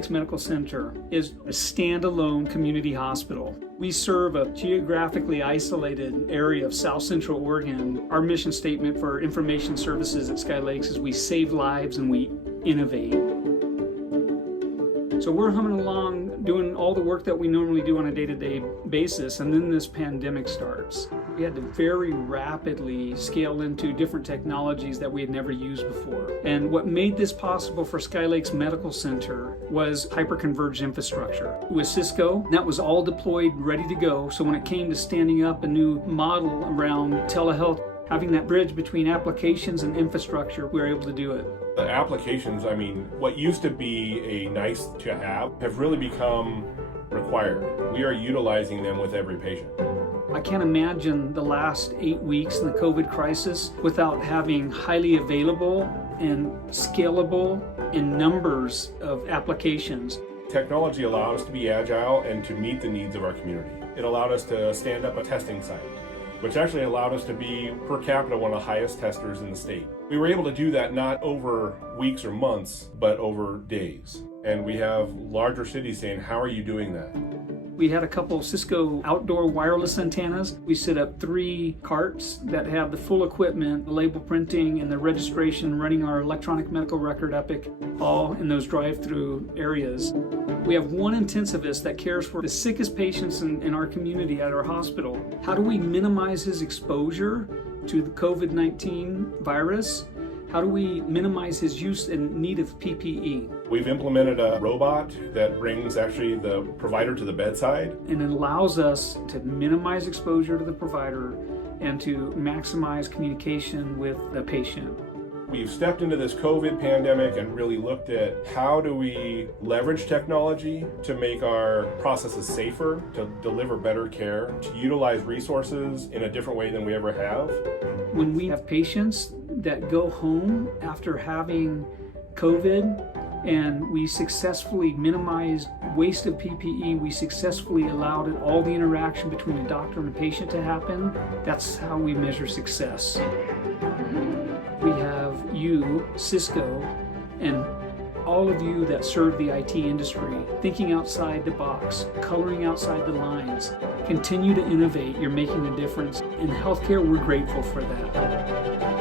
Lakes Medical Center is a standalone community hospital. We serve a geographically isolated area of South Central Oregon. Our mission statement for information services at Sky Lakes is we save lives and we innovate. So we're humming along, doing all the work that we normally do on a day-to-day basis, and then this pandemic starts. We had to very rapidly scale into different technologies that we had never used before. And what made this possible for Sky Lakes Medical Center was hyperconverged infrastructure. With Cisco, that was all deployed, ready to go. So when it came to standing up a new model around telehealth, having that bridge between applications and infrastructure, we were able to do it. The applications, what used to be a nice to have really become required. We are utilizing them with every patient. I can't imagine the last 8 weeks in the COVID crisis without having highly available and scalable in numbers of applications. Technology allowed us to be agile and to meet the needs of our community. It allowed us to stand up a testing site, which actually allowed us to be, per capita, one of the highest testers in the state. We were able to do that not over weeks or months, but over days. And we have larger cities saying, how are you doing that? We had a couple of Cisco outdoor wireless antennas. We set up 3 carts that have the full equipment, the label printing and the registration, running our electronic medical record Epic, all in those drive-through areas. We have one intensivist that cares for the sickest patients in our community at our hospital. How do we minimize his exposure to the COVID-19 virus? How do we minimize his use and need of PPE? We've implemented a robot that brings actually the provider to the bedside. And it allows us to minimize exposure to the provider and to maximize communication with the patient. We've stepped into this COVID pandemic and really looked at how do we leverage technology to make our processes safer, to deliver better care, to utilize resources in a different way than we ever have. When we have patients that go home after having COVID and we successfully minimized waste of PPE, we successfully allowed all the interaction between a doctor and a patient to happen, that's how we measure success. We have you, Cisco, and all of you that serve the IT industry, thinking outside the box, coloring outside the lines. Continue to innovate. You're making a difference. In healthcare, we're grateful for that.